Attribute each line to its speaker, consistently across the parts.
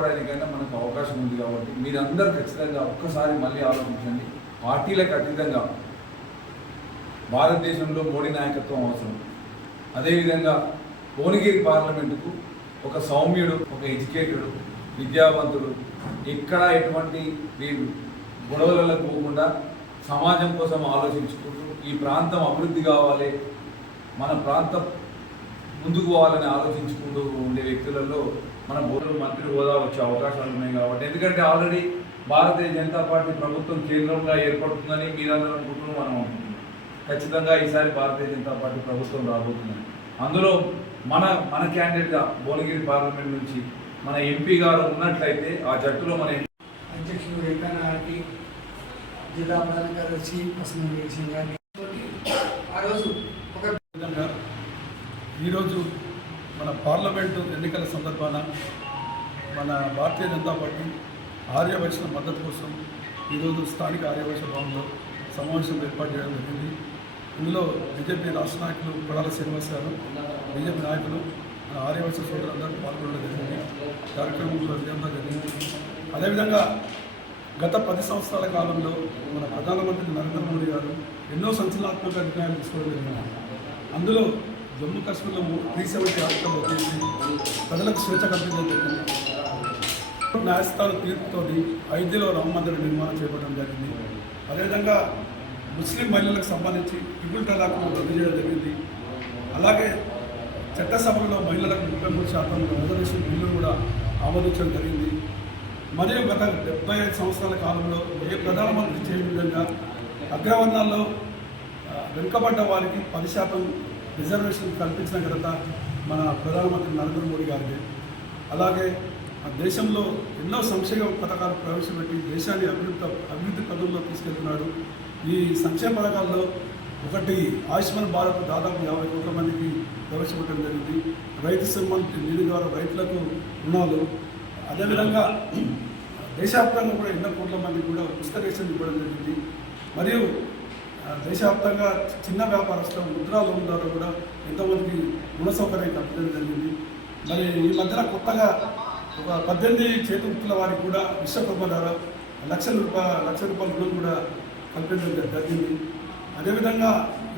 Speaker 1: చేసుకోవడానికైనా మనకు అవకాశం ఉంది కాబట్టి మీరందరూ ఖచ్చితంగా ఒక్కసారి మళ్ళీ ఆలోచించండి. పార్టీలకు అతీతంగా భారతదేశంలో మోడీ నాయకత్వం అవసరం. అదేవిధంగా భువనగిరి పార్లమెంటుకు ఒక సౌమ్యుడు ఒక ఎడ్యుకేటెడ్ విద్యావంతుడు ఎక్కడ ఎటువంటి వీరు గొడవలకు పోకుండా సమాజం కోసం ఆలోచించుకుంటూ ఈ ప్రాంతం అభివృద్ధి కావాలి మన ప్రాంతం ముందుకు పోవాలని ఆలోచించుకుంటూ ఉండే వ్యక్తులలో మన బోర్డు మంత్రి హోదా వచ్చే అవకాశాలు ఉన్నాయి కాబట్టి. ఎందుకంటే ఆల్రెడీ భారతీయ జనతా పార్టీ ప్రభుత్వం కేంద్రంగా ఏర్పడుతుందని మీరందరూ అనుకుంటున్నారు మనం అనుకుంటున్నాం ఖచ్చితంగా ఈసారి భారతీయ జనతా పార్టీ ప్రభుత్వం రాబోతుంది. అందులో మన మన క్యాండిడేట్గా భువనగిరి పార్లమెంట్ నుంచి మన ఎంపీ గారు ఉన్నట్లయితే ఆ జట్టులో మన
Speaker 2: అధ్యక్షుడు గారికి జిల్లా ప్రధాన కార్యదర్శి సింగ్ గారికి ఆ రోజు ఒక
Speaker 3: విధంగా ఈరోజు మన పార్లమెంటు ఎన్నికల సందర్భాన మన భారతీయ జనతా పార్టీ ఆర్యవైశ్యుల మద్దతు కోసం ఈరోజు స్థానిక ఆర్యవైశ్య భవన్లో సమావేశం ఏర్పాటు చేయడం జరిగింది. ఇందులో బీజేపీ రాష్ట్ర నాయకులు కొడాల శ్రీనివాస్ గారు బీజేపీ నాయకులు మన ఆర్యవైశ్య సోదరులందరూ పాల్గొనడం జరిగింది. కార్యక్రమంలో విజయంగా జరిగింది. అదేవిధంగా గత పది సంవత్సరాల కాలంలో మన ప్రధానమంత్రి నరేంద్ర మోడీ గారు ఎన్నో సంచలనాత్మక నిర్ణయాలు తీసుకోవడం జరిగింది. అందులో జమ్మూ కాశ్మీర్లో త్రీ సెవెంటీ ఆర్టికల్ వచ్చేసి ప్రజలకు స్వేచ్ఛ కల్పించడం జరిగింది. న్యాయస్థానం తీర్పుతో అయోధ్యలో రామ మందిరం నిర్మాణం చేపట్టడం జరిగింది. అదేవిధంగా ముస్లిం మహిళలకు సంబంధించి ట్రిపుల్ తలాక్ను రద్దు చేయడం జరిగింది. అలాగే చట్టసభలో మహిళలకు ముప్పై మూడు శాతం రిజర్వేషన్ బిల్లు కూడా ఆమోదించడం జరిగింది. మరియు గత డెబ్బై ఐదు సంవత్సరాల కాలంలో ఏ ప్రధానమంత్రి చేయని విధంగా అగ్రవర్ణాల్లో వెనుకబడ్డ వారికి పది శాతం రిజర్వేషన్ కల్పించిన ఘనత మన ప్రధానమంత్రి నరేంద్ర మోడీ గారిది. అలాగే దేశంలో ఎన్నో సంక్షేమ పథకాలు ప్రవేశపెట్టి దేశాన్ని అభివృద్ధి అభివృద్ధి పదంలో తీసుకెళ్తున్నాడు. ఈ సంక్షేమ పథకాల్లో ఒకటి ఆయుష్మాన్ భారత్ దాదాపు యాభై కోట్ల మందికి ప్రవేశపెట్టడం జరిగింది. రైతు సమ్మాన్ నిధి ద్వారా రైతులకు రుణాలు. అదేవిధంగా దేశవ్యాప్తంగా కూడా ఎన్నో కోట్ల మందికి కూడా ఉచిత రేషన్ ఇవ్వడం జరిగింది. మరియు దేశవ్యాప్తంగా చిన్న వ్యాపారస్తులు ముద్రా లోన్ ద్వారా కూడా ఎంతోమందికి రుణ సౌకర్యం కల్పించడం జరిగింది. మరి ఈ మధ్యన కొత్తగా ఒక పద్దెనిమిది చేతి వృత్తుల వారికి కూడా విశ్వకర్మ ద్వారా లక్షల రూపాయ లక్ష రూపాయల రుణం కూడా కల్పించడం జరిగింది. అదేవిధంగా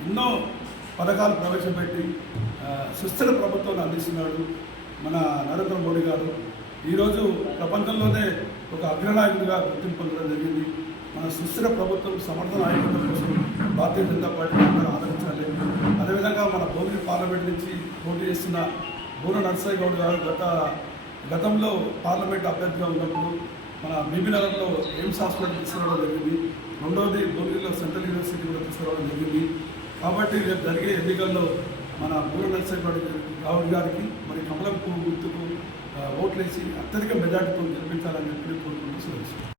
Speaker 3: ఎన్నో పథకాలు ప్రవేశపెట్టి సుస్థిర ప్రభుత్వాన్ని అందిస్తున్నాడు మన నరేంద్ర మోడీ గారు. ఈరోజు ప్రపంచంలోనే ఒక అగ్రనాయకుడిగా గుర్తింపు పొందడం జరిగింది. మన సుస్థిర ప్రభుత్వం సమర్థ నాయకత్వం కోసం భారతీయ జనతా పార్టీ అందరూ ఆదరించాలి. అదేవిధంగా మన భూమిని పార్లమెంట్ నుంచి పోటీ చేస్తున్న బూర నరసయ్య గౌడ్ గారు గత గతంలో పార్లమెంట్ అభ్యర్థిగా ఉన్నప్పుడు మన బీబీనగర్లో ఎయిమ్స్ హాస్పిటల్ తీసుకురావడం జరిగింది. రెండవది భూమిలో సెంట్రల్ యూనివర్సిటీ కూడా తీసుకురావడం జరిగింది. కాబట్టి రేపు జరిగే ఎన్నికల్లో మన బూర నరసయ్య గౌడ్ గౌడ్ గారికి మరి కమలం గుర్తుకు ఓట్లేసి అత్యధిక మెజార్టీతో గెలిపించాలని చెప్పి కోరుకుంటూ